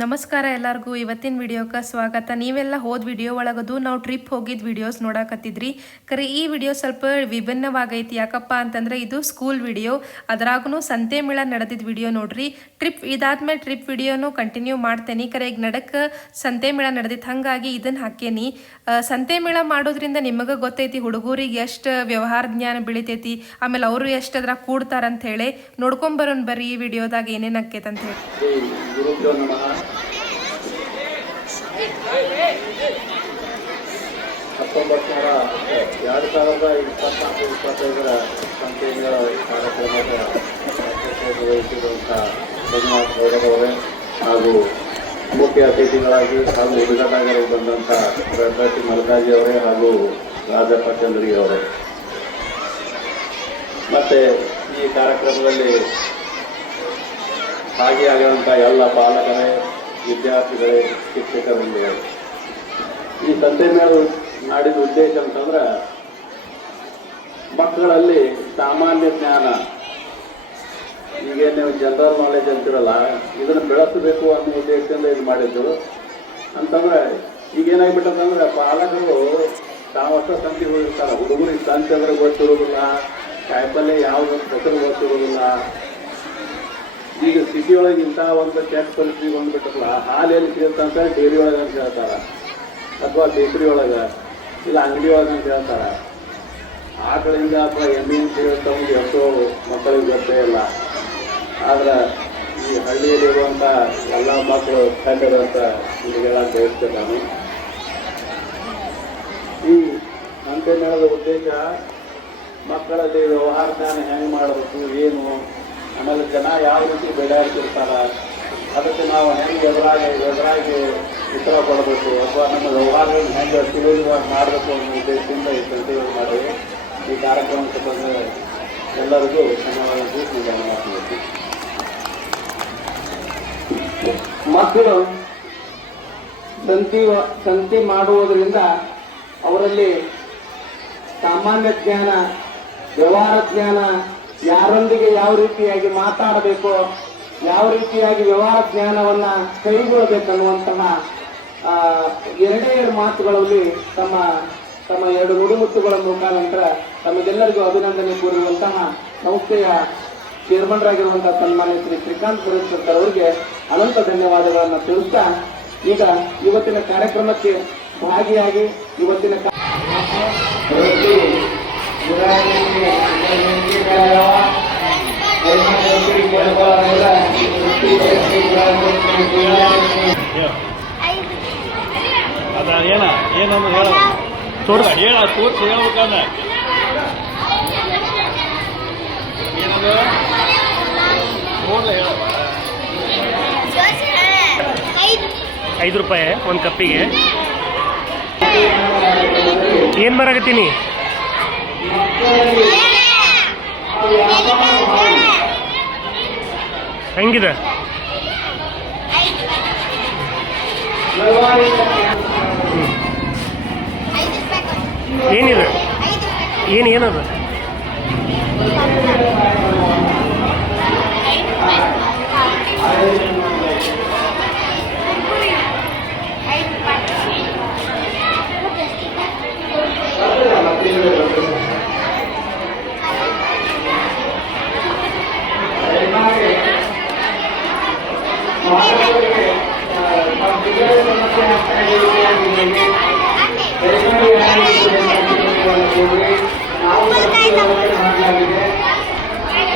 ನಮಸ್ಕಾರ ಎಲ್ಲರಿಗೂ ಇವತ್ತಿನ ವಿಡಿಯೋಕ್ಕೆ ಸ್ವಾಗತ. ನೀವೆಲ್ಲ ಹೋದ ವಿಡಿಯೋ ಒಳಗದು ನಾವು ಟ್ರಿಪ್ ಹೋಗಿದ್ದ ವಿಡಿಯೋಸ್ ನೋಡಕತ್ತಿದ್ರಿ. ಕರೆ ಈ ವಿಡಿಯೋ ಸ್ವಲ್ಪ ವಿಭಿನ್ನವಾಗೈತಿ. ಯಾಕಪ್ಪ ಅಂತಂದ್ರೆ ಇದು ಸ್ಕೂಲ್ ವಿಡಿಯೋ, ಅದರಾಗೂ ಸಂತೆ ಮೇಳ ನಡೆದಿದ್ದ ವಿಡಿಯೋ ನೋಡ್ರಿ. ಇದಾದ್ಮೇಲೆ ಟ್ರಿಪ್ ವಿಡಿಯೋನು ಕಂಟಿನ್ಯೂ ಮಾಡ್ತೇನೆ. ಕರೆ ಈಗ ನಡಕ್ಕೆ ಸಂತೆ ಮೇಳ ನಡೆದಿತ್ತು, ಹಾಗಾಗಿ ಇದನ್ನು ಹಾಕೇನಿ. ಸಂತೆ ಮೇಳ ಮಾಡೋದ್ರಿಂದ ನಿಮಗೆ ಗೊತ್ತೈತಿ ಹುಡುಗರಿಗೆ ಎಷ್ಟು ವ್ಯವಹಾರ ಜ್ಞಾನ ಬೆಳಿತೈತಿ, ಆಮೇಲೆ ಅವರು ಎಷ್ಟು ಅದ್ರಾಗ ಕೂಡ್ತಾರಂತ ಹೇಳಿ ನೋಡ್ಕೊಂಬರೋನ್ ಬರ್ರಿ ಈ ವಿಡಿಯೋದಾಗ ಏನೇನು ಆಕೈತೆ ಅಂತ ಹೇಳಿ. 2024-2025 ಸಂತೆಗಳ ಕಾರ್ಯಕ್ರಮದ ವಹಿಸಿರುವಂತಹ ಶ್ರೀನಿವಾಸ್ ಗೌಡರವರೇ ಹಾಗೂ ಮುಖ್ಯ ಅತಿಥಿಗಳಾಗಿ ಹಾಗೂ ಉದ್ಘಾಟಕರು ಬಂದಂಥ ಪ್ರಗತಿ ಮಲ್ಕಾಜಿ ಅವರೇ ಹಾಗೂ ರಾಜಪ್ಪ ಚಂದ್ರಿ ಅವರೇ, ಮತ್ತೆ ಈ ಕಾರ್ಯಕ್ರಮದಲ್ಲಿ ಭಾಗಿಯಾಗುವಂಥ ಎಲ್ಲ ಪಾಲಕರೇ, ವಿದ್ಯಾರ್ಥಿಗಳೇ, ಶಿಕ್ಷಕರೊಂದಿಗೆ ಈ ಸಂತೆ ಮೇಳ ಮಾಡಿದ ಉದ್ದೇಶ ಅಂತಂದ್ರೆ ಮಕ್ಕಳಲ್ಲಿ ಸಾಮಾನ್ಯ ಜ್ಞಾನ, ಈಗೇನು ಜನರಲ್ ನಾಲೆಜ್ ಅಂತಿರಲ್ಲ, ಇದನ್ನು ಬೆಳೆಸಬೇಕು ಅನ್ನೋ ಉದ್ದೇಶದಿಂದ ಇದು ಮಾಡಿದ್ದು. ಅಂತಂದ್ರೆ ಈಗೇನಾಗ್ಬಿಟ್ಟಂದ್ರೆ ಪಾಲಕರು ತಾವಷ್ಟ ಸಂತೆ ಹೋಗಿರ್ತಾರೆ, ಹುಡುಗರಿಗೆ ಸಂತೆ ಅಂದ್ರೆ ಗೊತ್ತಿರೋದಿಲ್ಲ, ಕಾಯಿಪಲ್ಲೆ ಯಾವ್ದು ಹೆಸರು ಗೊತ್ತಿರೋದಿಲ್ಲ. ಈಗ ಸಿಟಿ ಒಳಗೆ ಇಂಥ ಒಂದು ಕೆಟ್ಟ ಪರಿಸ್ಥಿತಿ ಬಂದ್ಬಿಟ್ಟಲ್ಲ, ಹಾಲು ಎಲ್ಲಿ ಸಿಗುತ್ತಂತ ಡೈರಿ ಒಳಗೆ ಅಂತ ಹೇಳ್ತಾರೆ, ಅಥವಾ ಬೇಕರಿ ಒಳಗೆ ಇಲ್ಲ ಅಂಗಡಿ ಒಳಗೆ ಅಂತ ಹೇಳ್ತಾರೆ. ಆಕಳಿಂದ ಅಥವಾ ಎಮ್ಮೆಯಿಂದ ಸಿಗುತ್ತ ಎಷ್ಟೋ ಮಕ್ಕಳಿಗೆ ಗೊತ್ತೇ ಇಲ್ಲ. ಆದ್ರೆ ಈ ಹಳ್ಳಿಯಲ್ಲಿರುವಂಥ ಎಲ್ಲ ಮಕ್ಕಳು ಕಂಡಿರುವಂಥ ಇದೆಲ್ಲ ಬಯಸ್ತೇನೆ ನಾನು. ಈ ಸಂತೆ ಮೇಳದ ಉದ್ದೇಶ ಮಕ್ಕಳಲ್ಲಿ ವ್ಯವಹಾರ ಜ್ಞಾನ ಹೆಂಗೆ ಮಾಡಬೇಕು, ಏನು, ಆಮೇಲೆ ಜನ ಯಾವ ರೀತಿ ಬೆಳೆಯಾಡ್ತಿರ್ತಾರ, ಅದಕ್ಕೆ ನಾವು ಹೆಂಗೆ ಎದುರಾಗಿ ಉತ್ತರ ಕೊಡಬೇಕು, ಅಥವಾ ನಮ್ಮ ವ್ಯವಹಾರಗಳನ್ನು ಹೆಂಗೆ ಸುಲಭವಾಗಿ ಮಾಡಬೇಕು ಅನ್ನೋ ಉದ್ದೇಶದಿಂದ ಈ ಸಂತೆಗಳು ಮಾಡಿವೆ. ಈ ಕಾರ್ಯಕ್ರಮಕ್ಕೆ ಬಂದ ಎಲ್ಲರಿಗೂ ಧನ್ಯವಾದಗಳು. ಮಕ್ಕಳು ಸಂತೆ ಮಾಡುವುದರಿಂದ ಅವರಲ್ಲಿ ಸಾಮಾನ್ಯ ಜ್ಞಾನ, ವ್ಯವಹಾರ ಜ್ಞಾನ, ಯಾರೊಂದಿಗೆ ಯಾವ ರೀತಿಯಾಗಿ ಮಾತಾಡಬೇಕು, ಯಾವ ರೀತಿಯಾಗಿ ವ್ಯವಹಾರ ಜ್ಞಾನವನ್ನ ಕೈಗೊಳ್ಳಬೇಕನ್ನುವಂತಹ ಎರಡೇ ಮಾತುಗಳಲ್ಲಿ ತಮ್ಮ ಎರಡು ನುಡಿಮುತ್ತುಗಳ ಮುಖಾಂತರ ತಮಗೆಲ್ಲರಿಗೂ ಅಭಿನಂದನೆ ಕೋರಿರುವಂತಹ ಸಂಸ್ಥೆಯ ಚೇರ್ಮನ್ರಾಗಿರುವಂತಹ ಸನ್ಮಾನ್ಯ ಶ್ರೀ ಶ್ರೀಕಾಂತ್ ಪುರೇಶ್ವರ್ ಅವರಿಗೆ ಅನಂತ ಧನ್ಯವಾದಗಳನ್ನು ತಿಳಿಸ್ತಾ, ಈಗ ಇವತ್ತಿನ ಕಾರ್ಯಕ್ರಮಕ್ಕೆ ಭಾಗಿಯಾಗಿ ಇವತ್ತಿನ ಅದ ಏನಂದ್ರೆ ಹೇಳ ತೋರಿಸಿ ಹೇಳ್ಬೇಕಂದ ಏನಂದ್ರೆ ₹5 ಒಂದು ಕಪ್ಪಿಗೆ. ಏನು ಬರಾಕತ್ತೀನಿ? ಹೆಂಗಿದೆ? ಏನಿದೆ? ಏನದು?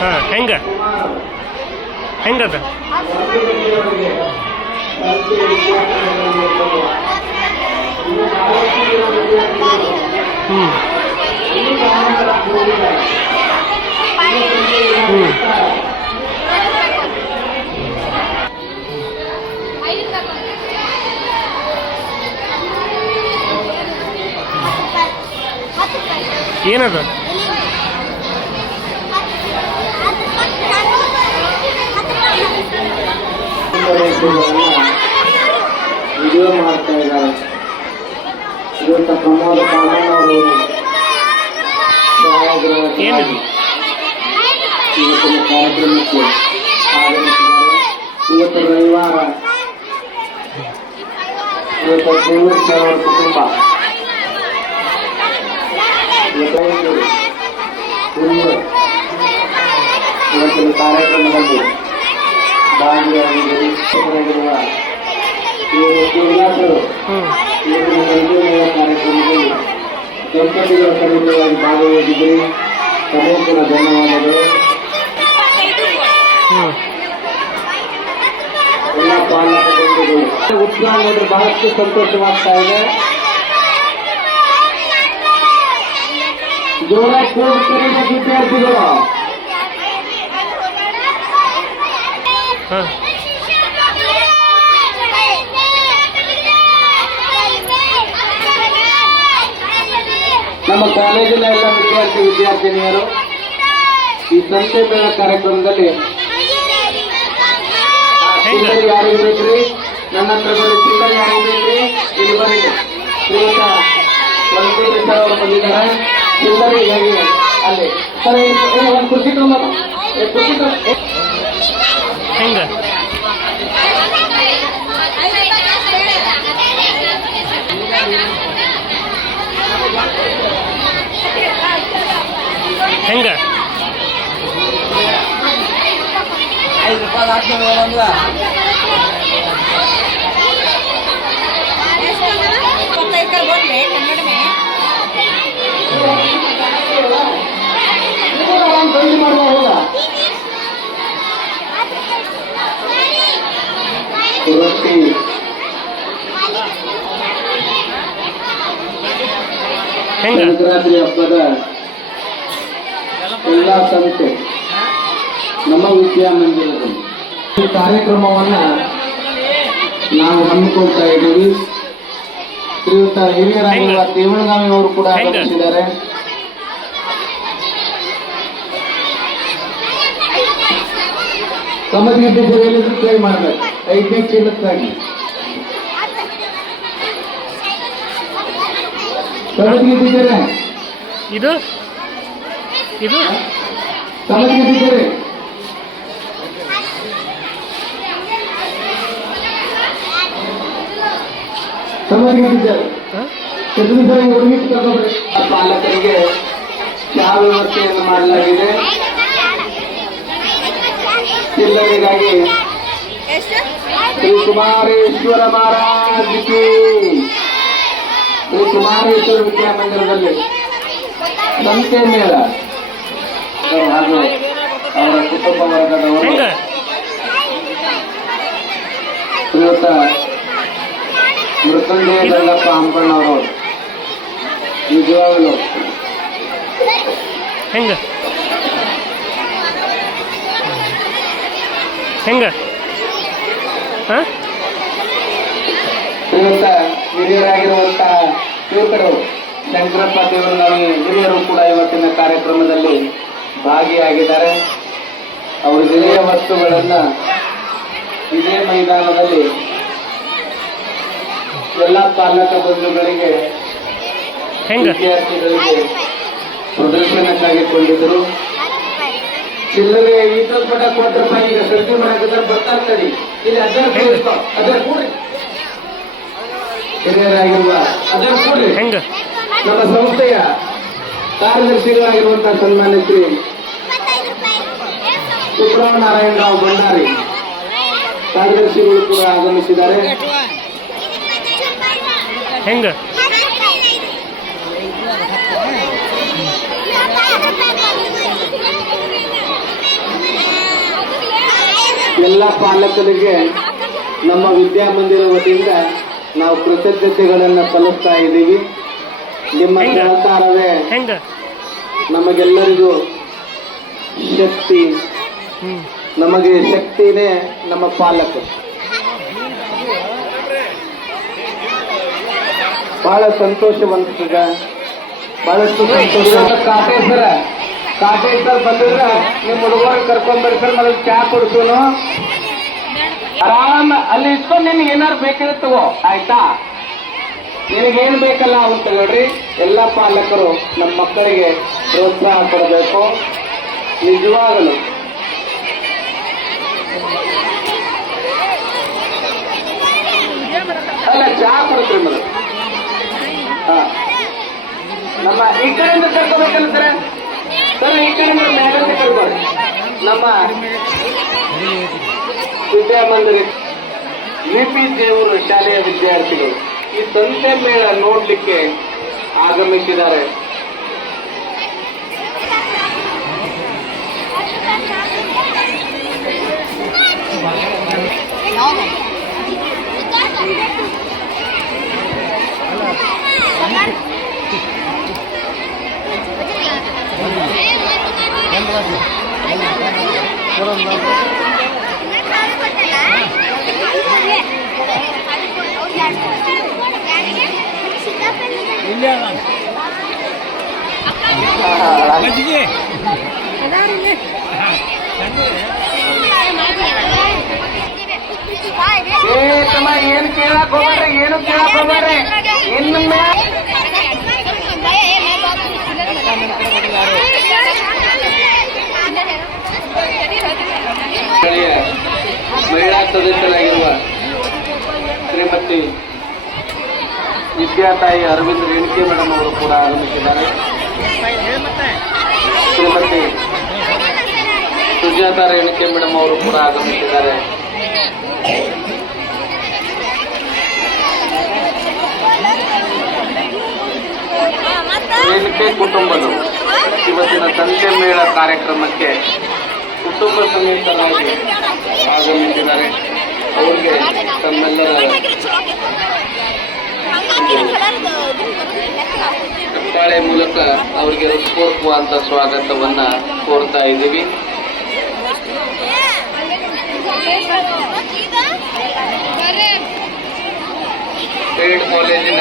ಹಾಂ, ಹೆಂಗದ? ಏನದ? ವಿಡಿಯೋ ಮಾಡ್ತಾ ಇದ್ದಾರೆ. ಇವತ್ತು ಪ್ರಮೋದ ಕಾಮಣ್ಣವರು ಇವತ್ತಿನ ಕಾರ್ಯಕ್ರಮಕ್ಕೆ ಆಗಮಿಸಿದ್ದಾರೆ. ಇವತ್ತು ರವಿವಾರ ಇವತ್ತು ದೇವರ ಅವರ ಕುಟುಂಬ ಇವತ್ತಿನ ಕಾರ್ಯಕ್ರಮದಲ್ಲಿ ಭಾಗಿಯಾಗಿರುವ ಉಲ್ಲಾಸರು ಇವತ್ತಿನ ಸಂಜೆಯ ಕಾರ್ಯಕ್ರಮದಲ್ಲಿ ದಂಪತಿಗಳ ಸಮಿತಿಯಾಗಿ ಭಾಗವಹಿಸಿದರೆ ಸಮೂಹದ ಧನ್ಯವಾದಗಳು. ಎಲ್ಲ ಪಾಲಕ ಬಂಧುಗಳು ಉತ್ಸಾಹ ನೋಡಿದ್ರೆ ಬಹಳಷ್ಟು ಸಂತೋಷವಾಗ್ತಾ ಇದೆ. ಜೋರಾಗಿ ಕೂಡ್ತಾರೆ ವಿದ್ಯಾರ್ಥಿಗಳು. ನಮ್ಮ ಕಾಲೇಜಿನ ಎಲ್ಲ ವಿದ್ಯಾರ್ಥಿನಿಯರು ಈ ಸಂತೆ ಮೇಳ ಕಾರ್ಯಕ್ರಮದಲ್ಲಿ ಚಿಲ್ಲರೆ ಯಾರು ಇರ್ಬೇಕ್ರಿ, ನನ್ನ ಹತ್ರ ಬರೀ ಚಿಲ್ಲರೆ ಯಾರು ಇರ್ಬೇಕ್ರಿ, ಇಲ್ಲಿ ಬರೀ ಶ್ರೀಯುತ ಒಂದೂರು ಸಾವಿರ ಬಂದಿದ್ದಾರೆ ಚಿಲ್ಲರೆಗಾಗಿ ಅಲ್ಲಿ ಸರ್ ಒಂದು ಖುಷಿ ಹೆಂಗ ಹೆಂಗ ಬಂದಿ ಮಾಡುವ ಹೋಗ ರೊಟ್ಟಿ ಹೆಂಗ ಸಂಕ್ರಾಂತಿ ಹಬ್ಬದ ಎಲ್ಲ ಸಂತೆ ನಮ್ಮ ವಿದ್ಯಾಮಂದಿರದಲ್ಲಿ ಈ ಕಾರ್ಯಕ್ರಮವನ್ನ ನಾವು ಹಮ್ಮಿಕೊಳ್ತಾ ಇದ್ದೀವಿ. ಶ್ರೀಯುತ ಹಿರಿಯರಾಗಿರುವ ದೇವಳಗಾವಿ ಅವರು ಕೂಡ ಆಗಮಿಸಿದ್ದಾರೆ. ಸಮಜಗಿದ್ದಲ್ಲಿ ಟ್ರೈ ಮಾಡಬೇಕು 5ನೇ ಚೀಲಕ್ಕಾಗಿ ಸಮಜಗಿದ್ದರೆ ಇದು ಇದು ಸಮಜಗಿದ್ದರೆ ಸಮಜಗಿದ್ದರೆ ಚತುರ್ಭುಜ ಹುಡುಗಿ ಪಾಲಕರಿಗೆ ಚಹಾ ವ್ಯವಸ್ಥೆಯನ್ನು ಮಾಡಲಾಗಿದೆ. ಚಿಲ್ಲರೆಗಾಗಿ ಶ್ರೀ ಕುಮಾರೇಶ್ವರ ಮಹಾರಾಜ್ ಕಿ ಶ್ರೀ ಕುಮಾರೇಶ್ವರ ವಿದ್ಯಾಮಂದಿರದಲ್ಲಿ ಸಂತೆ ಮೇಳ ಹಾಗೂ ಅವರ ಕುಟುಂಬ ವರ್ಗದವರು ಹೆಂಗ ಶ್ರೀಯುತ ಮೃತ್ಯುಂಜಯ ಗಂಗಪ್ಪ ಹಂಪಣ್ಣವರು ನಿಜವಾಗಲು ಹೆಂಗ ಹೆಂಗ ಶ್ರೀಯುತ ಹಿರಿಯರಾಗಿರುವಂತಹ ಶ್ರೀಯುತರು ಶಂಕರಪ್ಪ ದೇವರಗಾವಿ ಹಿರಿಯರು ಕೂಡ ಇವತ್ತಿನ ಕಾರ್ಯಕ್ರಮದಲ್ಲಿ ಭಾಗಿಯಾಗಿದ್ದಾರೆ. ಅವರು ಹಿರಿಯ ವಸ್ತುಗಳನ್ನ ಇದೇ ಮೈದಾನದಲ್ಲಿ ಎಲ್ಲ ಪಾಲಕ ಬಂಧುಗಳಿಗೆ ಹೆಂಗ ವಿದ್ಯಾರ್ಥಿಗಳಿಗೆ ಪ್ರದರ್ಶನಕ್ಕಾಗಿಕೊಂಡಿದ್ದರು. ಚಿಲ್ಲರೆ ಈತಲ್ ಪಟ ಕೊಟ್ಟರಪ್ಪ ಈಗ ಸರ್ಜಿ ಮಾಡಾಕಿದ್ರೆ ಬರ್ತಾ ಇರ್ತಾರೆ. ಇಲ್ಲಿ ಅದರ ಕೂಡ್ರಿ ಹಿರಿಯರಾಗಿರುವ ಅದರ ಕೂಡ್ರಿ ಹೆಂಗ ನಮ್ಮ ಸಂಸ್ಥೆಯ ಕಾರ್ಯದರ್ಶಿಗಳಾಗಿರುವಂತಹ ಸನ್ಮಾನ್ಯ ಶ್ರೀ ಸುಬ್ರಹ್ಮನಾರಾಯಣರಾವ್ ಭಂಡಾರಿ ಕಾರ್ಯದರ್ಶಿಗಳು ಕೂಡ ಆಗಮಿಸಿದ್ದಾರೆ. ಹೆಂಗ ಎಲ್ಲ ಪಾಲಕರಿಗೆ ನಮ್ಮ ವಿದ್ಯಾಮಂದಿರ ವತಿಯಿಂದ ನಾವು ಕೃತಜ್ಞತೆಗಳನ್ನು ಸಲ್ಲಿಸ್ತಾ ಇದ್ದೀವಿ. ನಿಮ್ಮ ಸಹಕಾರವೇ ಹೆಂಗ ನಮಗೆಲ್ಲರಿಗೂ ಶಕ್ತಿ, ನಮಗೆ ಶಕ್ತಿನೇ ನಮ್ಮ ಪಾಲಕರು. ಬಹಳ ಸಂತೋಷವಂತಿಗ, ಬಹಳಷ್ಟು ಸಂತೋಷ. ಕಾಟೇಶ್ವರ ಬಂದಿದ್ರೆ ನಿಮ್ಮ ಹುಡುಗರು ಕರ್ಕೊಂಡ್ಬರ್ರಿ ಸರ್, ನನಗೆ ಚಾ ಕೊಡ್ಸೋನು ಆರಾಮ ಅಲ್ಲಿ ಇಸ್ಕೊಂಡು ನಿನ್ಗೆ ಏನಾರು ಬೇಕಿದ್ರೆ ತಗೋ, ಆಯ್ತಾ? ನಿನಗೇನು ಬೇಕಲ್ಲ ಅವನು ತಗೊಳ್ರಿ. ಎಲ್ಲ ಪಾಲಕರು ನಮ್ಮ ಮಕ್ಕಳಿಗೆ ಪ್ರೋತ್ಸಾಹ ಕೊಡಬೇಕು. ನಿಜವಾಗಲು ಅಲ್ಲ ಚಹಾ ಕೊಡ್ತೀರಿ ಮೊದಲು. ಹಾ ನಮ್ಮ ಈ ಕಡೆಯಿಂದ ಕರ್ಕೋಬೇಕಲ್ಲ ಸರ್. ಸರ್ ಈ ಕಡೆಯಿಂದ ಮೇಲಿಂದ ಕರ್ಕೊಳ್ಳಿ. ನಮ್ಮ ವಿದ್ಯಾಮಂದಿರ ವಿಪಿ ದೇವರು ಶಾಲೆಯ ವಿದ್ಯಾರ್ಥಿಗಳು ಈ ಸಂತೆ ಮೇಳ ನೋಡ್ಲಿಕ್ಕೆ ಆಗಮಿಸಿದ್ದಾರೆ. ಏನು ಕೇಳಕ್ ಹೋಗ್ಬೇಡ್ರಿ, ಏನು ಕೇಳಕ್ ಹೋಗ್ಬೇಡ್ರಿ. ಇನ್ನು ಮಹಿಳಾ ಸದಸ್ಯರಾಗಿರುವ ಶ್ರೀಮತಿ ವಿದ್ಯಾತಾಯಿ ಅರವಿಂದ್ ರೇಣುಕೆ ಮೇಡಮ್ ಅವರು ಕೂಡ ಆಗಮಿಸಿದ್ದಾರೆ. ಶ್ರೀಮತಿ ಸುಜಾತಾ ರೇಣುಕೆ ಮೇಡಮ್ ಅವರು ಕೂಡ ಆಗಮಿಸಿದ್ದಾರೆ. ರೇಣುಕೆ ಕುಟುಂಬದ ಇವತ್ತಿನ ಸಂತೆ ಮೇಳ ಕಾರ್ಯಕ್ರಮಕ್ಕೆ ಕುಟುಂಬ ಸಮೇತರಾಗಿ ಆಗಮಿಸಿದ್ದಾರೆ. ಅವರಿಗೆ ತಮ್ಮೆಲ್ಲರ ಚಪ್ಪಾಳೆ ಮೂಲಕ ಅವರಿಗೆ ಹೃತ್ಪೂರ್ವಕವಾದ ಸ್ವಾಗತವನ್ನ ಕೋರ್ತಾ ಇದ್ದೀವಿ. ಏಡ್ ಕಾಲೇಜಿನ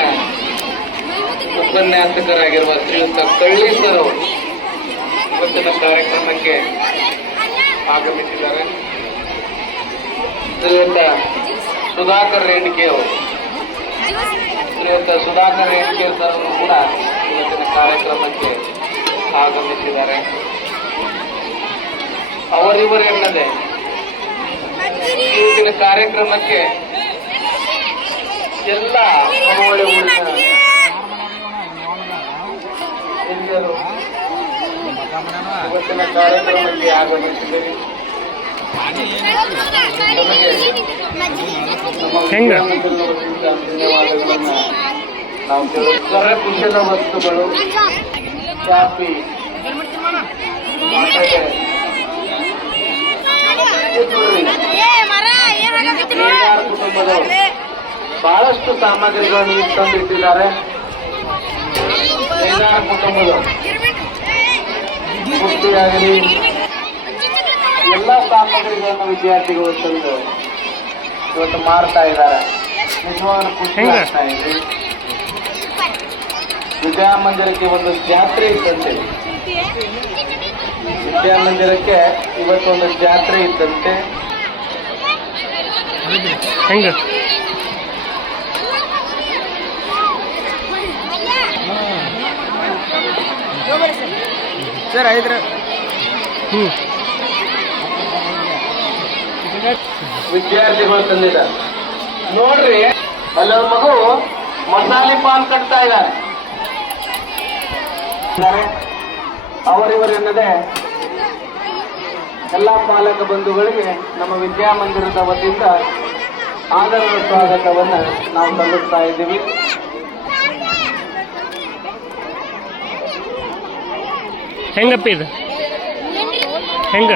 ಉಪನ್ಯಾಸಕರಾಗಿರುವ ಶ್ರೀಯುತ ಕಳ್ಳಿ ಸರ್ ಅವರು ಇವತ್ತಿನ ಕಾರ್ಯಕ್ರಮಕ್ಕೆ ಆಗಮಿಸಿದ್ದಾರೆ. ಶ್ರೀಯುತ ಸುಧಾಕರ್ ರೇಣಿಕೆ ಅವರು ಸರ್ ಅವರು ಕೂಡ ಇವತ್ತಿನ ಕಾರ್ಯಕ್ರಮಕ್ಕೆ ಆಗಮಿಸಿದ್ದಾರೆ. ಅವರಿವರೆನ್ನದೆ ಇವತ್ತಿನ ಕಾರ್ಯಕ್ರಮಕ್ಕೆ ಎಲ್ಲ ಮನವೊಳೆ ಊರಿನ ಹಿರಿಯರು ಇವತ್ತಿನ ಕಾರ್ಯಕ್ರಮಕ್ಕೆ ಆಗಮಿಸಿದ್ದಾರೆ. ಧನ್ಯವಾದಗಳನ್ನು ನಾವು ಕರಕುಶಲ ವಸ್ತುಗಳು, ಕಾಫಿ, ಕುಟುಂಬದವರು ಬಹಳಷ್ಟು ಸಾಮಗ್ರಿಗಳನ್ನು ತಂದಿಟ್ಟಿದ್ದಾರೆ. ಕುಟುಂಬದವರು ಮುಷ್ಟಿಯಾಗಲಿ ಎಲ್ಲ ಸಾಮಗ್ರಿಗಳನ್ನು ವಿದ್ಯಾರ್ಥಿಗಳು ತಂದು ಇವತ್ತು ಮಾರ್ತಾ ಇದ್ದಾರೆ. ನಿಜವಾಗ್ಲೂ ಖುಷಿ ಆಗ್ತಾ ಇದೆ. ವಿದ್ಯಾಮಂದಿರಕ್ಕೆ ಒಂದು ಜಾತ್ರೆ ಇದ್ದಂತೆ, ವಿದ್ಯಾಮಂದಿರಕ್ಕೆ ಇವತ್ತೊಂದು ಜಾತ್ರೆ ಇದ್ದಂತೆ. ಸರ್ ಐದ್ರ ವಿದ್ಯಾರ್ಥಿಗಳು ತಂದಿದ್ದಾರೆ ನೋಡ್ರಿ. ಅಲ್ಲೊಂದು ಮಗು ಮಸಾಲೆ ಪಾನ್ ಕಟ್ತಾ ಇದ್ದಾರೆ. ಅವರಿವರೆನ್ನದೆ ಎಲ್ಲ ಪಾಲಕ ಬಂಧುಗಳಿಗೆ ನಮ್ಮ ವಿದ್ಯಾಮಂದಿರದ ವತಿಯಿಂದ ಆದರದ ಸ್ವಾಗತವನ್ನು ನಾವು ಸಲ್ಲಿಸ್ತಾ ಇದ್ದೀವಿ. ಹೆಂಗಪ್ಪ ಇದು ಹೆಂಗ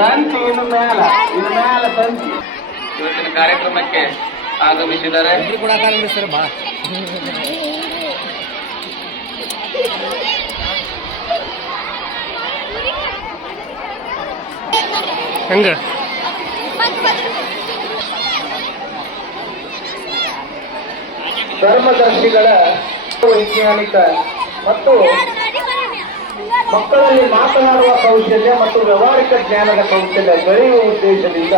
ಸಂತಿ ಇನ್ನು ಮ್ಯಾಲ ಸಂತಿ ಇವತ್ತಿನ ಕಾರ್ಯಕ್ರಮಕ್ಕೆ ಆಗಮಿಸಿದ್ದಾರೆ. ಹೆಂಗ ಧರ್ಮದರ್ಶಿಗಳ ವೈಜ್ಞಾನಿಕ ಮತ್ತು ಮಕ್ಕಳಲ್ಲಿ ಮಾತನಾಡುವ ಕೌಶಲ್ಯ ಮತ್ತು ವ್ಯವಹಾರಿಕ ಜ್ಞಾನದ ಕೌಶಲ್ಯ ಬೆಳೆಯುವ ಉದ್ದೇಶದಿಂದ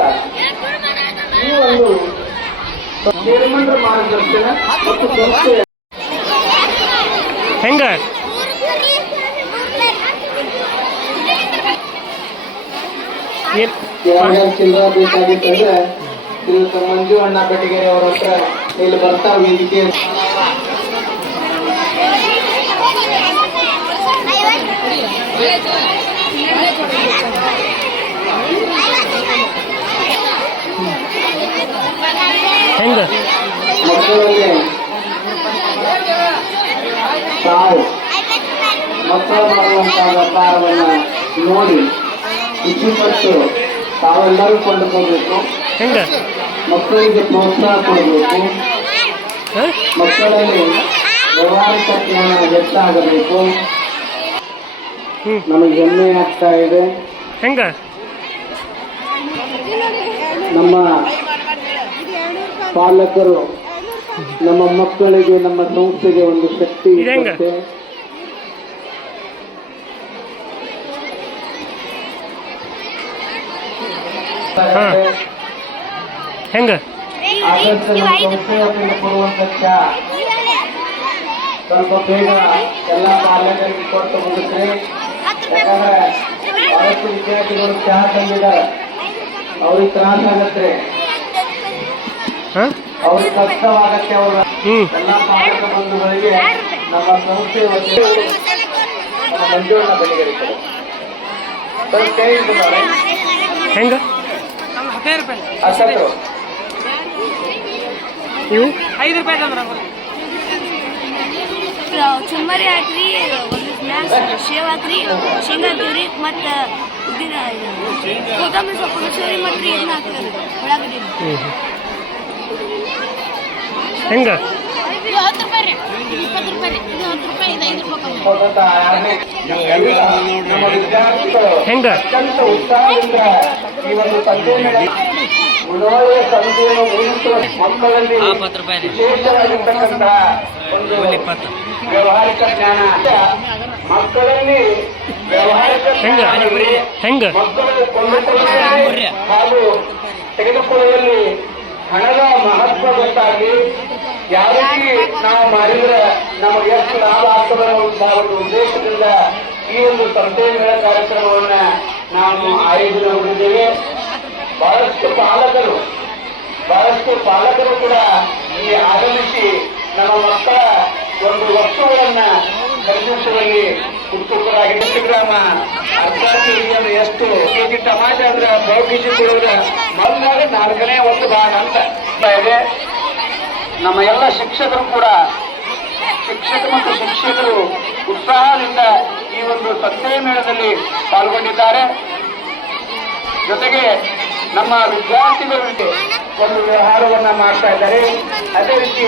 ಈ ಒಂದು ನಿರ್ಮಂಡ ಮಾರ್ಗದರ್ಶನ ಮತ್ತು ಸಂಸ್ಥೆಯ ಹೆಂಗ ಯಾವ್ಯಾವ ಚಿಲ್ಲರ ಬೇಕಾಗಿತ್ತಂದ್ರೆ ಶ್ರೀಯುತ ಮಂಜು ಅಣ್ಣ ಬೆಟಗೇರಿ ಅವರ ಹತ್ರ ಇಲ್ಲಿ ಬರ್ತಾ ವೇದಿಕೆ ಹೆಂಗ ಮಕ್ಕಳಲ್ಲಿ ತಾವು ಮಕ್ಕಳು ಮಾಡುವಂತಹ ವ್ಯಾಪಾರವನ್ನ ನೋಡಿ ಖುಷಿಪಟ್ಟು ತಾವೆಲ್ಲರೂ ಕೊಂಡುಕೋಬೇಕು. ಹೆಂಗ ಮಕ್ಕಳಿಗೆ ಪ್ರೋತ್ಸಾಹ ಕೊಡಬೇಕು. ಹಾಂ ಮಕ್ಕಳಲ್ಲಿ ವ್ಯವಹಾರಿಕ ಜ್ಞಾನ ಹೆಚ್ಚಾಗಬೇಕು. ಹ್ಞೂ ನಮಗೆ ಹೆಮ್ಮೆ ಆಗ್ತಾ ಇದೆ. ಹೆಂಗ ನಮ್ಮ ಪಾಲಕರು ನಮ್ಮ ಮಕ್ಕಳಿಗೆ ನಮ್ಮ ಸಂಸ್ಥೆಗೆ ಒಂದು ಶಕ್ತಿ ಇದೆಂಗ? ಇರುತ್ತೆ. ಹಾ. ಹೆಂಗ ಆದಷ್ಟು ನಮ್ಮ ಸಂಸ್ಥೆಯಲ್ಲಿ ಕೊಡುವಂತ ಚಾ ಸ್ವಲ್ಪ ಬೇಗ ಎಲ್ಲ ಪಾಲಕರಿಗೆ ಕೊಟ್ಟು ಮುಗಿಸ್ರಿ. ಯಾಕಂದ್ರೆ ಬಹಳಷ್ಟು ವಿದ್ಯಾರ್ಥಿಗಳು ಚಹಾ ತಂದಿದ್ದಾರೆ, ಅವ್ರಿಗೆ ತ್ರಾಸ ಆಗತ್ತೆ, ಹಾಂ ಅವ್ರಿಗೆ ಕಷ್ಟವಾಗತ್ತೆ. ಅವರ ಹ್ಞೂ ಎಲ್ಲ ಪಾಲಕ ಬಂಧುಗಳಿಗೆ ನಮ್ಮ ಸಂಸ್ಥೆ ಮಂಜುವಣ್ಣ ಬೆಳಗರಿತಾರೆ. ಹೆಂಗ ಅಶೋಕರು ಇವು ಚುಮ್ಮರಿ ಹಾಕ್ರಿ, ಒಂದು ಸ್ನ್ಯಾಕ್ಸ್ ಶೇವ್ ಹಾಕ್ರಿ, ಶೇಂಗಾ ಹಾಕ್ರಿ, ಮತ್ತು ಉದ್ದಿನ ಕೊತ್ತಂಬರಿ ಸೊಪ್ಪು ರುಚಿ ಮತ್ತು ಇದನ್ನ ಹಾಕ್ತಾರೆ ಉಳ್ಳಾಗಡ್ಡಿ. ಹೆಂಗ 10 ರೂಪಾಯಿ ರೀ, 20 ರೂಪಾಯಿ ರೀ, ಇದು 10 ರೂಪಾಯಿ, ಇದು 5 ರೂಪಾಯಿ. ನಮ್ಮ ವಿದ್ಯಾರ್ಥಿಗಳು ಹೆಂಗ ಅತ್ಯಂತ ಉತ್ಸಾಹದಿಂದ ಈ ಒಂದು ಸಂತೆ ಗುಣವಳಿಯ ಸಂತೆಯನ್ನು ಮುಗಿಸುವ ಮಕ್ಕಳಲ್ಲಿ ವಿಶೇಷವಾಗಿರ್ತಕ್ಕಂತಹ ಒಂದು ವ್ಯವಹಾರಿಕ ಜ್ಞಾನ ಮಕ್ಕಳಲ್ಲಿ ವ್ಯವಹಾರಿಕ ಹೆಂಗ ಹೆಂಗ ಮಕ್ಕಳು ಕೊಂಡುಕೊಳ್ಳುವಲ್ಲಿ ಹಾಗೂ ತೆಗೆದುಕೊಳ್ಳುವಲ್ಲಿ ಹಣದ ಮಹತ್ವ ಗೊತ್ತಾಗಿ ಯಾವ ರೀತಿ ನಾವು ಮಾಡಿದ್ರೆ ನಮಗೆ ಎಷ್ಟು ಲಾಭ ಆಗ್ತದೆ ಅನ್ನುವಂತಹ ಒಂದು ಉದ್ದೇಶದಿಂದ ಈ ಒಂದು ಸಂತೆ ಮೇಳ ಕಾರ್ಯಕ್ರಮವನ್ನ ನಾವು ಆಯೋಜನೆ ಮಾಡಿದ್ದೇವೆ. ಬಹಳಷ್ಟು ಪಾಲಕರು ಕೂಡ ಇಲ್ಲಿ ಆಗಮಿಸಿ ನಮ್ಮ ಮಕ್ಕಳ ಒಂದು ವಸ್ತುಗಳನ್ನ ಖರೀದಿಸುವಲ್ಲಿ ಉತ್ಸುಕರಾಗಿದೆ. ಗ್ರಾಮ ಅರ್ಧಾಕಿ ಎಷ್ಟು ಕೆಜಿ ಟಮಾಟೆ ಅಂದ್ರೆ 1 ಕೆಜಿ ಕೊಡಿದ್ರೆ ಮೊದಲಾಗ 4ನೇ ಒಂದು ಭಾಗ ಅಂತ ಇದೆ. ನಮ್ಮ ಎಲ್ಲ ಶಿಕ್ಷಕರು ಕೂಡ ಮತ್ತು ಶಿಕ್ಷಕರು ಉತ್ಸಾಹದಿಂದ ಈ ಒಂದು ಸಂತೆ ಮೇಳದಲ್ಲಿ ಪಾಲ್ಗೊಂಡಿದ್ದಾರೆ. ಜೊತೆಗೆ ನಮ್ಮ ವಿದ್ಯಾರ್ಥಿಗಳಿಗೆ ಒಂದು ವ್ಯವಹಾರವನ್ನ ಮಾಡ್ತಾ ಇದ್ದಾರೆ. ಅದೇ ರೀತಿ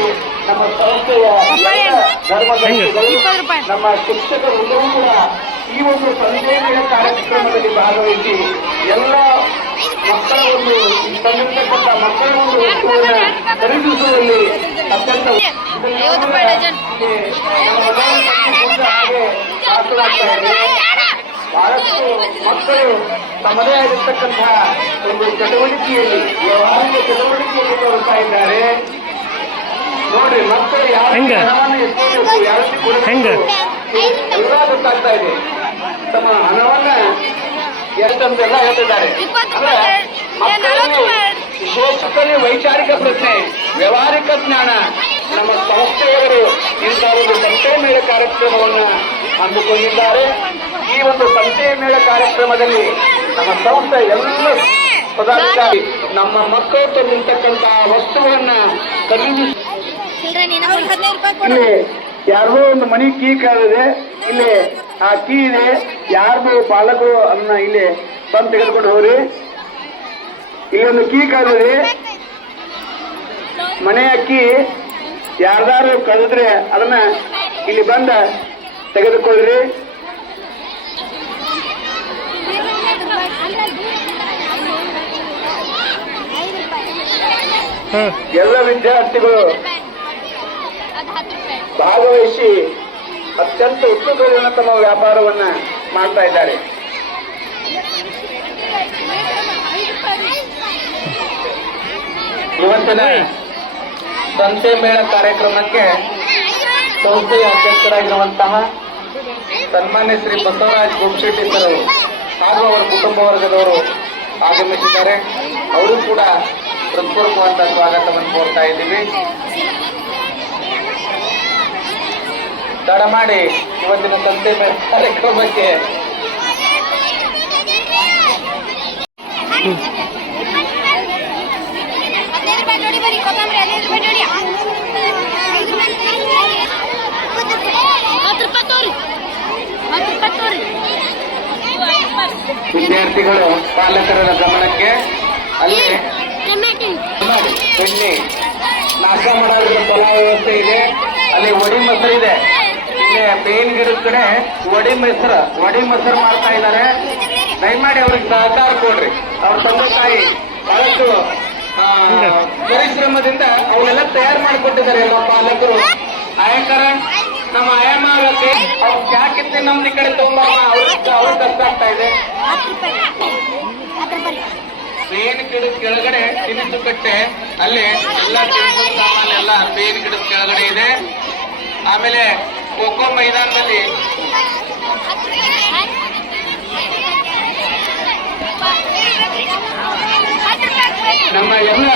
ನಮ್ಮ ಸಂಸ್ಥೆಯ ಧರ್ಮದರ್ಶಿಗಳು ನಮ್ಮ ಶಿಕ್ಷಕರು ಕೂಡ ಈ ಒಂದು ಸಂತೆ ಮೇಳ ಕಾರ್ಯಕ್ರಮದಲ್ಲಿ ಭಾಗವಹಿಸಿ ಎಲ್ಲ ಮಕ್ಕಳ ಒಂದು ತಂದಿರ್ತಕ್ಕಂಥ ಮಕ್ಕಳ ಒಂದು ವಸ್ತುವನ್ನ ಖರೀದಿಸುವಲ್ಲಿ ಅತ್ಯಂತ ಹಾಗೆ ದಾಖಲಾಗ್ತಾ ಇದೆ. ಬಹಳಷ್ಟು ಮಕ್ಕಳು ತಮ್ಮದೇ ಆಗಿರ್ತಕ್ಕಂತಹ ಒಂದು ಚಟುವಟಿಕೆಯಲ್ಲಿ ವ್ಯವಹಾರಿಕ ಚಟುವಟಿಕೆಯಲ್ಲಿ ತೊಡಗ್ತಾ ಇದ್ದಾರೆ. ನೋಡ್ರಿ ಮಕ್ಕಳು ಯಾವ ಹಣವನ್ನು ಎತ್ತಬೇಕು, ಯಾವ ರೀತಿ ಕೊಡಬೇಕು ಎಲ್ಲ ಗೊತ್ತಾಗ್ತಾ ಇದೆ. ತಮ್ಮ ಹಣವನ್ನ ಎಷ್ಟಂತೆಲ್ಲ ಹೇಳ್ತಿದ್ದಾರೆ. ಅಂದ್ರೆ ಮಕ್ಕಳಲ್ಲಿ ವಿಶೇಷವಾಗಿ ವೈಚಾರಿಕ ಪ್ರಜ್ಞೆ, ವ್ಯವಹಾರಿಕ ಜ್ಞಾನ ನಮ್ಮ ಸಂಸ್ಥೆಯವರು ಇಂತಹ ಒಂದು ಸಂತೆ ಮೇಳ ಕಾರ್ಯಕ್ರಮವನ್ನ ಹಮ್ಮಿಕೊಂಡಿದ್ದಾರೆ. ಈ ಒಂದು ಸಂತೆ ಮೇಳ ಕಾರ್ಯಕ್ರಮದಲ್ಲಿ ನಮ್ಮ ಸಂಸ್ಥೆ ಎಲ್ಲ ಪದಾಧಿಕಾರಿ ನಮ್ಮ ಮಕ್ಕಳು ತಂದಿರ್ತಕ್ಕಂತಹ ವಸ್ತುವನ್ನ ಖರೀದಿಸಿ ಇಲ್ಲಿ ಯಾರಿಗೋ ಒಂದು ಮನಿ ಕೀ ಕಾದಿದೆ, ಇಲ್ಲಿ ಆ ಕೀ ಇದೆ, ಯಾರ್ದು ಪಾಲಕರು ಅನ್ನ ಇಲ್ಲಿ ತಂದು ತೆಗೆದುಕೊಂಡು ಹೋಗ್ರಿ. ಇಲ್ಲಿ ಒಂದು ಕೀ ಕಾದಿದೆ, ಮನೆಯ ಕೀ ಯಾರ್ದಾರು ಕಳೆದ್ರೆ ಅದನ್ನ ಇಲ್ಲಿ ಬಂದ ತೆಗೆದುಕೊಳ್ಳ್ರಿ. ಎಲ್ಲ ವಿದ್ಯಾರ್ಥಿಗಳು ಭಾಗವಹಿಸಿ ಅತ್ಯಂತ ಉತ್ಸುಕತೆಯಿಂದ ತಮ್ಮ ವ್ಯಾಪಾರವನ್ನ ಮಾಡ್ತಾ ಇದ್ದಾರೆ. ಇವತ್ತಿನ ಸಂತೆ ಮೇಳ ಕಾರ್ಯಕ್ರಮಕ್ಕೆ ಸಂಸ್ಥೆಯ ಅಧ್ಯಕ್ಷರಾಗಿರುವಂತಹ ಸನ್ಮಾನ್ಯ ಶ್ರೀ ಬಸವರಾಜ್ ಗುಂಶೆಟ್ಟಿ ಸರ್ ಹಾಗೂ ಅವರ ಕುಟುಂಬ ವರ್ಗದವರು ಆಗಮಿಸಿದ್ದಾರೆ. ಅವರು ಕೂಡ ಹೃತ್ಪೂರ್ವಕವಾದ ಸ್ವಾಗತವನ್ನು ಕೋರ್ತಾ ಇದ್ದೀವಿ. ತಡ ಮಾಡಿ ಇವತ್ತಿನ ಸಂತೆ ಮೇಳ ಕಾರ್ಯಕ್ರಮಕ್ಕೆ ವಿದ್ಯಾರ್ಥಿಗಳು ಪಾಲಕರ ಗಮನಕ್ಕೆ ಅಲ್ಲಿ ಬೆಣ್ಣೆ ನಾಶ ಮಾಡೋದ್ರ ಪಲಾವ್ ವ್ಯವಸ್ಥೆ ಇದೆ. ಅಲ್ಲಿ ವಡಿ ಮೊಸರು ಇದೆ. ಇಲ್ಲಿ ಬೇವಿನ ಗಿಡದ ಕಡೆ ವಡಿ ಮೊಸರು ಮಾಡ್ತಾ ಇದ್ದಾರೆ. ದಯಮಾಡಿ ಅವ್ರಿಗೆ ಸಹಕಾರ ಕೊಡ್ರಿ. ಅವ್ರ ತಂದೆ ತಾಯಿ ಬಹಳಷ್ಟು ಪರಿಶ್ರಮದಿಂದ ಅವನ್ನೆಲ್ಲ ತಯಾರು ಮಾಡಿಕೊಟ್ಟಿದ್ದಾರೆ ಎಲ್ಲ ಪಾಲಕರು. ಆಯಕರ ನಮ್ಮ ಆಯಾಮ ಆಗಕ್ಕೆ ಅವ್ರು ಯಾಕಿತ್ತೆ ನಮ್ದು ಈ ಕಡೆ ತುಂಬಾ ಅವ್ರ ಕಷ್ಟ ಆಗ್ತಾ ಇದೆ. ಬೇವಿನ ಗಿಡದ ಕೆಳಗಡೆ ತಿನಿಸು ಕಟ್ಟೆ ಅಲ್ಲಿ ಎಲ್ಲ ತಿನಿಸು ಸಾಮಾನು ಎಲ್ಲ ಬೇವಿನ ಗಿಡದ ಕೆಳಗಡೆ ಇದೆ. ಆಮೇಲೆ ಖೋಖೋ ಮೈದಾನದಲ್ಲಿ ನಮ್ಮ ಎಲ್ಲ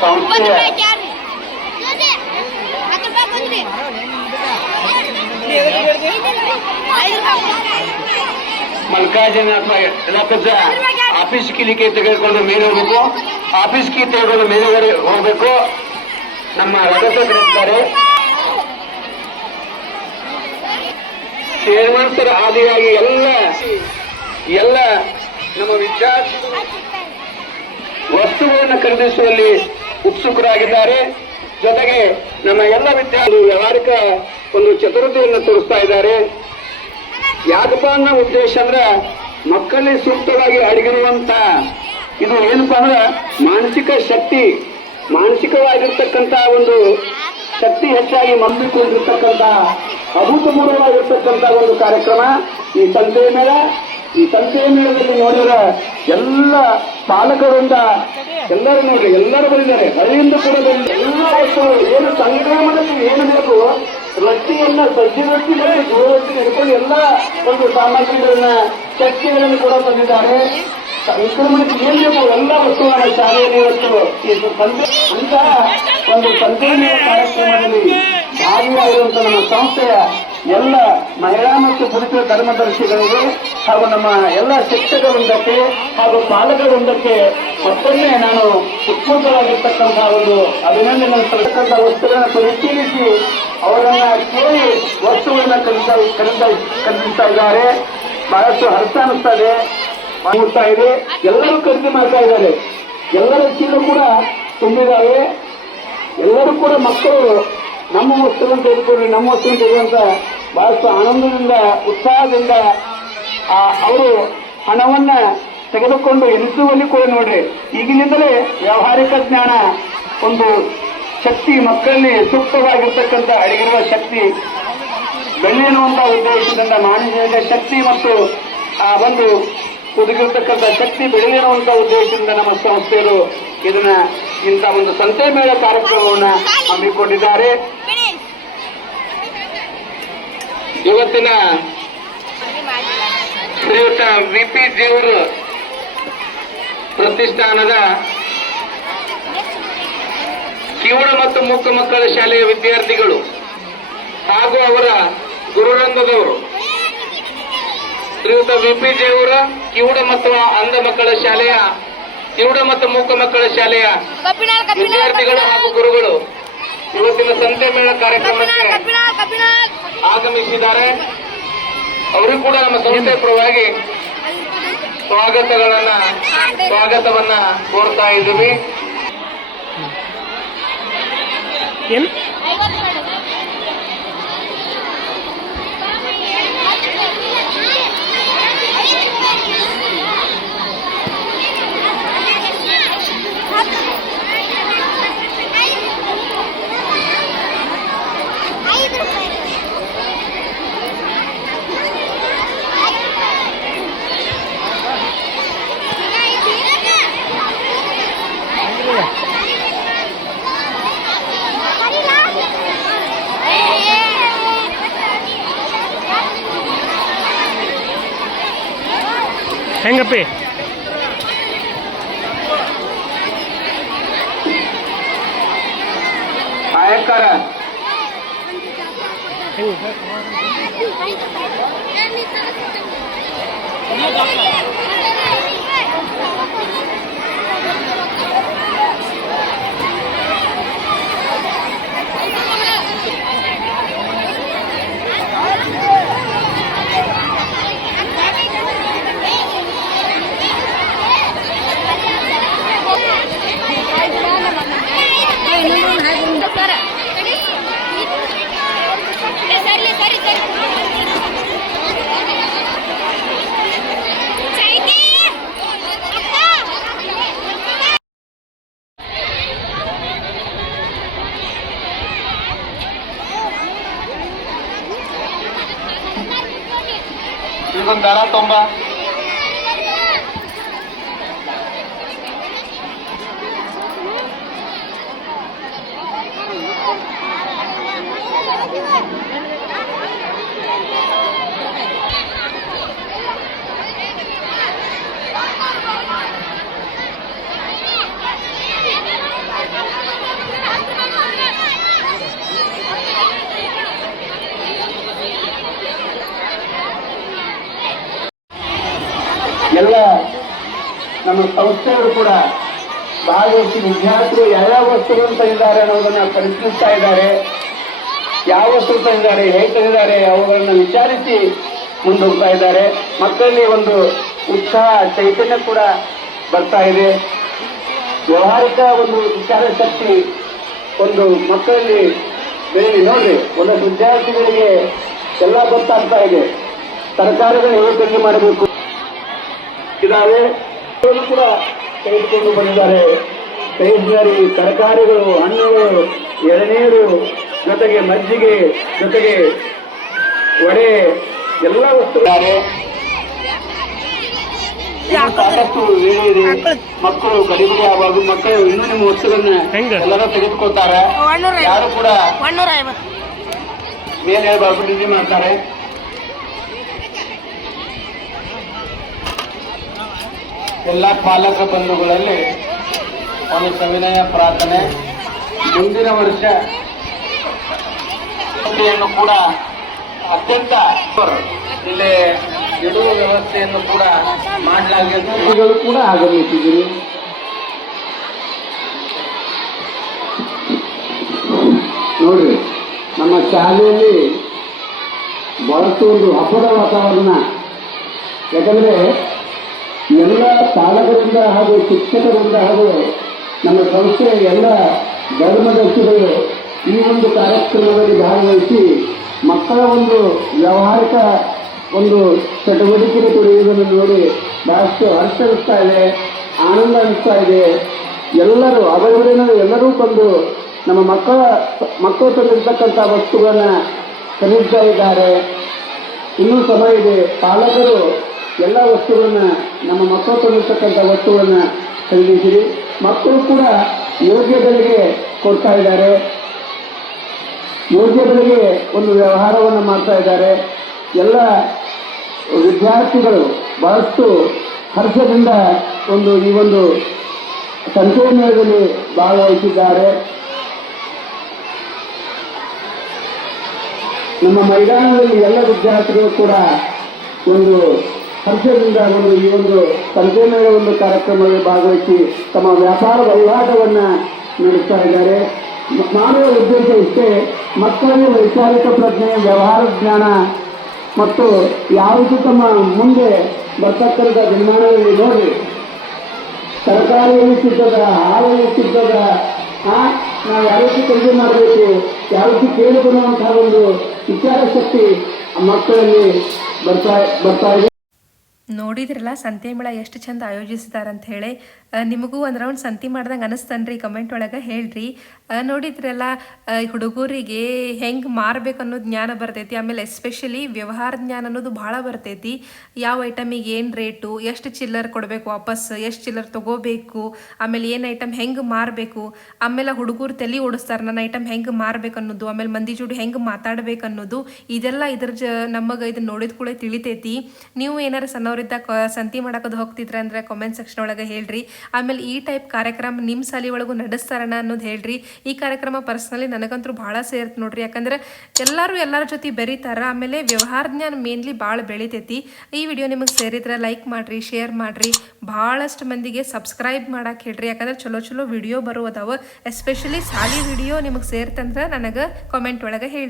ಸಂಸ್ಥೆಯ ಮಲ್ಲಿಕಾರ್ಜುನ ಆಫೀಸ್ ಕಿಲಿಕೆ ತೆಗೆದುಕೊಂಡು ಮೇಲೆ ಹೋಗ್ಬೇಕು. ಆಫೀಸ್ ಕೀ ತೆಗೆದುಕೊಂಡು ಮೇಲೆ ಹೋಗ್ಬೇಕು. ನಮ್ಮ ರಜತರಿದ್ದಾರೆ ಶ್ರೀಮಂತರ ಆದಿಯಾಗಿ ಎಲ್ಲ ನಮ್ಮ ವಿದ್ಯಾರ್ಥಿಗಳು ವಸ್ತುಗಳನ್ನು ಖರೀದಿಸುವಲ್ಲಿ ಉತ್ಸುಕರಾಗಿದ್ದಾರೆ. ಜೊತೆಗೆ ನಮ್ಮ ಎಲ್ಲ ವಿದ್ಯಾರ್ಥಿಗಳು ವ್ಯವಹಾರಿಕ ಒಂದು ಚತುರತೆಯನ್ನು ತೋರಿಸ್ತಾ ಇದ್ದಾರೆ. ಯಾಕಪ್ಪ ಅನ್ನೋ ಉದ್ದೇಶ ಅಂದ್ರೆ ಮಕ್ಕಳಿಗೆ ಸೂಕ್ತವಾಗಿ ಅಡಗಿರುವಂತ ಇದು ಏನಪ್ಪ ಅಂದ್ರೆ ಮಾನಸಿಕವಾಗಿರ್ತಕ್ಕಂಥ ಒಂದು ಶಕ್ತಿ ಹೆಚ್ಚಾಗಿ ಮಂದಿಕೊಂಡಿರ್ತಕ್ಕಂಥ ಅಭೂತಪೂರ್ವವಾಗಿರ್ತಕ್ಕಂಥ ಒಂದು ಕಾರ್ಯಕ್ರಮ ಈ ಸಂತೆಯ ಮೇಳ. ಈ ಸಂತೆಯ ಮೇಳದಲ್ಲಿ ನೋಡಿದ್ರೆ ಎಲ್ಲ ಪಾಲಕರಿಂದ ಎಲ್ಲರೂ ನೋಡ್ರಿ, ಎಲ್ಲರೂ ಬಂದಿದ್ದಾರೆ. ಹಳ್ಳಿಯಿಂದ ಕೂಡ ಎಲ್ಲ ವಸ್ತುಗಳು ಏನು ಸಂಗ್ರಾಮದಲ್ಲಿ ಏನು ಬೇಕು ರೊಟ್ಟಿಯನ್ನ ಸಜ್ಜಿ ರೊಟ್ಟಿ ಮತ್ತು ಜೋಳ ರೊಟ್ಟಿ ಹಿಡ್ಕೊಂಡು ಎಲ್ಲ ಒಂದು ಸಾಮಗ್ರಿಗಳನ್ನ ಚಕ್ಕಿಗಳನ್ನು ಕೂಡ ತಂದಿದ್ದಾರೆ. ಸಂಕ್ರಮಣಕ್ಕೆ ಏನ್ ಬೇಕು ಎಲ್ಲ ವಸ್ತುಗಳನ್ನ ಶಾಲೆಯಲ್ಲಿ ಇವತ್ತು ಈ ಸಂತೆ ಅಂತ ಒಂದು ಸಂತೆ ಕಾರ್ಯಕ್ರಮದಲ್ಲಿ ಭಾಗಿಯಾಗಿರುವಂತಹ ನಮ್ಮ ಸಂಸ್ಥೆಯ ಎಲ್ಲ ಮಹಿಳಾ ಮತ್ತು ಪುರುಷರ ಧರ್ಮದರ್ಶಿಗಳಿಗೆ ಹಾಗೂ ನಮ್ಮ ಎಲ್ಲ ಶಿಕ್ಷಕ ವೃಂದಕ್ಕೆ ಹಾಗೂ ಪಾಲಕ ವೃಂದಕ್ಕೆ ಮತ್ತೊಮ್ಮೆ ನಾನು ಉತ್ಪೂರ್ಣವಾಗಿರ್ತಕ್ಕಂತಹ ಒಂದು ಅಭಿನಂದನೆ ಸಲ್ಲಿಸತಕ್ಕಂಥ ವಸ್ತುಗಳನ್ನು ಪರಿಶೀಲಿಸಿ ಅವರನ್ನ ಕೇಳಿ ವಸ್ತುಗಳನ್ನ ಖರೀದಿಸ್ತಾ ಇದ್ದಾರೆ. ಬಹಳಷ್ಟು ಹರ್ಷ ಅನಿಸ್ತಾ ಇದೆ. ಎಲ್ಲರೂ ಖರೀದಿ ಮಾಡ್ತಾ ಇದ್ದಾರೆ. ಎಲ್ಲರ ಚೀಲ ಕೂಡ ತುಂಬಿದ್ದಾರೆ. ಎಲ್ಲರೂ ಕೂಡ ಮಕ್ಕಳು ನಮ್ಮ ವಸ್ತುಗಳನ್ನು ತೆಗೆದುಕೊಂಡ್ರೆ ನಮ್ಮ ವಸ್ತುವನ್ನು ತೆಗೆದುವಂತ ಬಹಳಷ್ಟು ಆನಂದದಿಂದ ಉತ್ಸಾಹದಿಂದ ಅವರು ಹಣವನ್ನ ತೆಗೆದುಕೊಂಡು ಎನಿಸುವಲ್ಲಿ ಕೂಡ ನೋಡ್ರಿ ಈಗಿನಿಂದಲೇ ವ್ಯಾವಹಾರಿಕ ಜ್ಞಾನ ಒಂದು ಶಕ್ತಿ ಮಕ್ಕಳಲ್ಲಿ ಸೂಕ್ತವಾಗಿರ್ತಕ್ಕಂಥ ಅಡಗಿರುವ ಶಕ್ತಿ ಬೆಳ್ಳಿ ಎನ್ನುವಂತಹ ಉದ್ದೇಶದಿಂದ ಮಾನಸಿಕ ಶಕ್ತಿ ಮತ್ತು ಒಂದು ಒದಗಿರ್ತಕ್ಕಂಥ ಶಕ್ತಿ ಬೆಳೆಯುವಂತಹ ಉದ್ದೇಶದಿಂದ ನಮ್ಮ ಸಂಸ್ಥೆಯರು ಇದನ್ನ ಇಂಥ ಒಂದು ಸಂತೆ ಮೇಳ ಕಾರ್ಯಕ್ರಮವನ್ನು ಹಮ್ಮಿಕೊಂಡಿದ್ದಾರೆ. ಇವತ್ತಿನ ಶ್ರೀಯುತ ವಿಪಿ ದೇವರು ಪ್ರತಿಷ್ಠಾನದ ಕಿವುಡ ಮತ್ತು ಮೂಕ ಮಕ್ಕಳ ಶಾಲೆಯ ವಿದ್ಯಾರ್ಥಿಗಳು ಹಾಗೂ ಅವರ ಗುರುರಂಗದವರು ಶ್ರೀಯುತ ವಿಪಿ ದೇವರ ಕಿವುಡ ಮತ್ತು ಅಂಧ ಮಕ್ಕಳ ಶಾಲೆಯ ಕಿವುಡ ಮತ್ತು ಮೂಕ ಮಕ್ಕಳ ಶಾಲೆಯ ವಿದ್ಯಾರ್ಥಿಗಳು ಹಾಗೂ ಗುರುಗಳು ಇವತ್ತಿನ ಸಂತೆ ಮೇಳ ಕಾರ್ಯಕ್ರಮಕ್ಕೆ ಆಗಮಿಸಿದ್ದಾರೆ. ಅವರು ಕೂಡ ನಮ್ಮ ಸಂಸ್ಥೆ ಪರವಾಗಿ ಸ್ವಾಗತವನ್ನ ಕೋರ್ತಾ ಇದ್ದೀವಿ. ಏನು ಹೆಂಗಪ್ಪಿ ಆಯಕರ ಇದೊಂದು ದಾರ ತೊಂಬ ಎಲ್ಲ ನಮ್ಮ ಸಂಸ್ಥೆಗಳು ಕೂಡ ಭಾಗವಹಿಸಿ ವಿದ್ಯಾರ್ಥಿಗಳು ಯಾವ್ಯಾವ ವಸ್ತುಗಳನ್ನು ತಂದಿದ್ದಾರೆ ಅನ್ನೋದನ್ನ ಪರಿಶೀಲಿಸ್ತಾ ಇದ್ದಾರೆ. ಯಾವ ವಸ್ತು ತಂದಿದ್ದಾರೆ, ಹೇಗೆ ತಂದಿದ್ದಾರೆ ಅವುಗಳನ್ನು ವಿಚಾರಿಸಿ ಮುಂದೋಗ್ತಾ ಇದ್ದಾರೆ. ಮಕ್ಕಳಲ್ಲಿ ಒಂದು ಉತ್ಸಾಹ ಚೈತನ್ಯ ಕೂಡ ಬರ್ತಾ ಇದೆ. ವ್ಯವಹಾರಿಕ ಒಂದು ವಿಚಾರ ಶಕ್ತಿ ಒಂದು ಮಕ್ಕಳಲ್ಲಿ ಬೆಳೆದಿ. ನೋಡ್ರಿ, ಒಂದಷ್ಟು ವಿದ್ಯಾರ್ಥಿಗಳಿಗೆ ಎಲ್ಲ ಗೊತ್ತಾಗ್ತಾ ಇದೆ. ತರಕಾರಿಗಳು ಹೇಗೆ ಖರೀದಿ ಮಾಡಬೇಕು ಇದಾವೆ ಕೂಡ ತೆಗೆದುಕೊಂಡು ಬಂದಿದ್ದಾರೆ. ಸ್ಟೇಷನರಿ, ತರಕಾರಿಗಳು, ಹಣ್ಣುಗಳು, ಎಳನೀರು, ಜೊತೆಗೆ ಮಜ್ಜಿಗೆ, ಜೊತೆಗೆ ವಡೆ, ಎಲ್ಲ ವಸ್ತುಗಳಿದ್ದಾರೆ. ಸಾಕಷ್ಟು ವೇಳೆ ಇದೆ. ಮಕ್ಕಳು ಗಡಿಬಿಡಿ ಆಗಬಾರ್ದು. ಮಕ್ಕಳು ಇನ್ನೂ ನಿಮ್ಮ ವಸ್ತುಗಳನ್ನ ಎಲ್ಲರೂ ತೆಗೆದುಕೊಳ್ತಾರೆ. ಯಾರು ಕೂಡ ಮೇಲೆ ಹೇಳ್ಬಾರ್ದು, ನಿಧಿ ಮಾಡ್ತಾರೆ. ಎಲ್ಲ ಪಾಲಕ ಬಂಧುಗಳಲ್ಲಿ ಒಂದು ಸವಿನಯ ಪ್ರಾರ್ಥನೆ. ಮುಂದಿನ ವರ್ಷ ಕೂಡ ಅತ್ಯಂತ ಇಲ್ಲಿ ಇಡುವ ವ್ಯವಸ್ಥೆಯನ್ನು ಕೂಡ ಮಾಡಲಾಗಿದೆ. ಕೂಡ ಆಗಮಿಸಿದ್ದೀರಿ. ನೋಡ್ರಿ, ನಮ್ಮ ಶಾಲೆಯಲ್ಲಿ ಬಹಳಷ್ಟು ಒಂದು ಹಬ್ಬದ ವಾತಾವರಣ. ಯಾಕಂದ್ರೆ ಎಲ್ಲ ಪಾಲಕರಿಂದ ಹಾಗೂ ಶಿಕ್ಷಕರಿಂದ ಹಾಗೂ ನಮ್ಮ ಸಂಸ್ಥೆಯ ಎಲ್ಲ ಧರ್ಮದರ್ಶಿಗಳು ಈ ಒಂದು ಕಾರ್ಯಕ್ರಮದಲ್ಲಿ ಭಾಗವಹಿಸಿ ಮಕ್ಕಳ ಒಂದು ವ್ಯಾವಹಾರಿಕ ಒಂದು ಚಟುವಟಿಕೆಗೆ ತೊಡಗುವುದನ್ನು ನೋಡಿ ಬಹಳಷ್ಟು ಹರ್ಷ ಅನಿಸ್ತಾ ಇದೆ, ಆನಂದ ಅನಿಸ್ತಾ ಇದೆ. ಎಲ್ಲರೂ ಅವರವರೇನೋ ಎಲ್ಲರೂ ಬಂದು ನಮ್ಮ ಮಕ್ಕಳು ತಂದಿರ್ತಕ್ಕಂಥ ವಸ್ತುಗಳನ್ನು ಖರೀದಿಸ್ತಾ ಇದ್ದಾರೆ. ಇನ್ನೂ ಸಮಯ ಇದೆ. ಪಾಲಕರು ಎಲ್ಲ ವಸ್ತುಗಳನ್ನ, ನಮ್ಮ ಮಕ್ಕಳು ತಂದಿರ್ತಕ್ಕಂಥ ವಸ್ತುಗಳನ್ನ ಖರೀದಿಸಿರಿ. ಮಕ್ಕಳು ಕೂಡ ಯೋಗ್ಯ ಬೆಲೆಗೆ ಕೊಡ್ತಾ ಇದ್ದಾರೆ. ಯೋಗ್ಯ ಬೆಲೆಗೆ ಒಂದು ವ್ಯವಹಾರವನ್ನು ಮಾಡ್ತಾ ಇದ್ದಾರೆ. ಎಲ್ಲ ವಿದ್ಯಾರ್ಥಿಗಳು ಬಹಳಷ್ಟು ಹರ್ಷದಿಂದ ಈ ಒಂದು ಸಂತೆ ಮೇಳದಲ್ಲಿ ಭಾಗವಹಿಸಿದ್ದಾರೆ. ನಮ್ಮ ಮೈದಾನದಲ್ಲಿ ಎಲ್ಲ ವಿದ್ಯಾರ್ಥಿಗಳು ಕೂಡ ಒಂದು ಹರ್ಷದಿಂದ ಈ ಒಂದು ಸಂತೆ ಮೇಳ ಒಂದು ಕಾರ್ಯಕ್ರಮದಲ್ಲಿ ಭಾಗವಹಿಸಿ ತಮ್ಮ ವ್ಯಾಪಾರ ವಹಿವಾಟವನ್ನು ನಡೆಸ್ತಾ ಇದ್ದಾರೆ. ಮಾಡುವ ಉದ್ದೇಶ ಇಷ್ಟೇ, ಮಕ್ಕಳಲ್ಲಿ ವೈಚಾರಿಕ ಪ್ರಜ್ಞೆ, ವ್ಯವಹಾರ ಜ್ಞಾನ ಮತ್ತು ಯಾವುದು ತಮ್ಮ ಮುಂದೆ ಬರ್ತಕ್ಕಂಥ ದಿನಮಾನಗಳಲ್ಲಿ ನೋಡಿ, ತರಕಾರಿಯಲ್ಲಿ ಸಿಗ್ತದ, ಹಾಲಲ್ಲಿ ಸಿಗ್ತದ, ನಾವು ಯಾವ ರೀತಿ ಖರೀದಿ ಮಾಡಬೇಕು, ಯಾವ ರೀತಿ ಕೇಳಿಕೊಳ್ಳುವಂತಹ ಒಂದು ವಿಚಾರ ಶಕ್ತಿ ಮಕ್ಕಳಲ್ಲಿ ಬರ್ತಾ ಇದೆ. ನೋಡಿದ್ರಲ್ಲ ಸಂತೆ ಮೇಳ ಎಷ್ಟು ಚಂದ ಆಯೋಜಿಸಿದಾರಂತ ಹೇಳಿ. ನಿಮಗೂ ಒಂದು ರೌಂಡ್ ಸಂತೆ ಮಾಡ್ದಂಗೆ ಅನಿಸ್ತನ್ರಿ, ಕಮೆಂಟ್ ಒಳಗೆ ಹೇಳ್ರಿ. ನೋಡಿದ್ರಲ್ಲ, ಹುಡುಗರಿಗೆ ಹೆಂಗೆ ಮಾರ್ಬೇಕು ಅನ್ನೋದು ಜ್ಞಾನ ಬರ್ತೈತಿ. ಆಮೇಲೆ ಎಸ್ಪೆಷಲಿ ವ್ಯವಹಾರ ಜ್ಞಾನ ಅನ್ನೋದು ಭಾಳ ಬರ್ತೈತಿ. ಯಾವ ಐಟಮಿಗೆ ಏನು ರೇಟು, ಎಷ್ಟು ಚಿಲ್ಲರ್ ಕೊಡಬೇಕು ವಾಪಸ್, ಎಷ್ಟು ಚಿಲ್ಲರ್ ತೊಗೋಬೇಕು, ಆಮೇಲೆ ಏನು ಐಟಮ್ ಹೆಂಗೆ ಮಾರಬೇಕು, ಆಮೇಲೆ ಹುಡುಗರು ತಲೆ ಓಡಿಸ್ತಾರೆ ನನ್ನ ಐಟಮ್ ಹೆಂಗೆ ಮಾರ್ಬೇಕು ಅನ್ನೋದು, ಆಮೇಲೆ ಮಂದಿ ಜೋಡಿ ಹೆಂಗೆ ಮಾತಾಡ್ಬೇಕು ಅನ್ನೋದು. ಇದೆಲ್ಲ ನಮಗೆ ಇದನ್ನ ನೋಡಿದ ಕೂಡ ತಿಳಿತೈತಿ. ನೀವು ಏನಾರು ಸಣ್ಣವ್ರು ಸಣ್ಣವ್ರಿದ್ದ ಸಂತಿ ಮಾಡೋದು ಹೋಗ್ತಿದ್ರೆ ಅಂದರೆ ಕಾಮೆಂಟ್ ಸೆಕ್ಷನ್ ಒಳಗೆ ಹೇಳ್ರಿ. ಆಮೇಲೆ ಈ ಟೈಪ್ ಕಾರ್ಯಕ್ರಮ ನಿಮ್ಮ ಸಾಲಿ ಒಳಗೂ ನಡೆಸ್ತಾರಣ ಅನ್ನೋದು ಹೇಳ್ರಿ. ಈ ಕಾರ್ಯಕ್ರಮ ಪರ್ಸ್ನಲಿ ನನಗಂತೂ ಭಾಳ ಸೇರ್ತು ನೋಡ್ರಿ. ಯಾಕಂದ್ರೆ ಎಲ್ಲರ ಜೊತೆ ಬೆರೀತಾರ. ಆಮೇಲೆ ವ್ಯವಹಾರ ಜ್ಞಾನ ಮೇನ್ಲಿ ಭಾಳ ಬೆಳಿತೈತಿ. ಈ ವಿಡಿಯೋ ನಿಮಗೆ ಸೇರಿದ್ರೆ ಲೈಕ್ ಮಾಡಿರಿ, ಶೇರ್ ಮಾಡಿರಿ, ಭಾಳಷ್ಟು ಮಂದಿಗೆ ಸಬ್ಸ್ಕ್ರೈಬ್ ಮಾಡಕ್ಕೆ ಹೇಳ್ರಿ. ಯಾಕಂದ್ರೆ ಚಲೋ ವಿಡಿಯೋ ಬರೋದಾವ. ಎಸ್ಪೆಷಲಿ ಸಾಲಿ ವಿಡಿಯೋ ನಿಮಗೆ ಸೇರ್ತಂದ್ರೆ ನನಗೆ ಕಾಮೆಂಟ್ ಒಳಗೆ ಹೇಳ್ರಿ.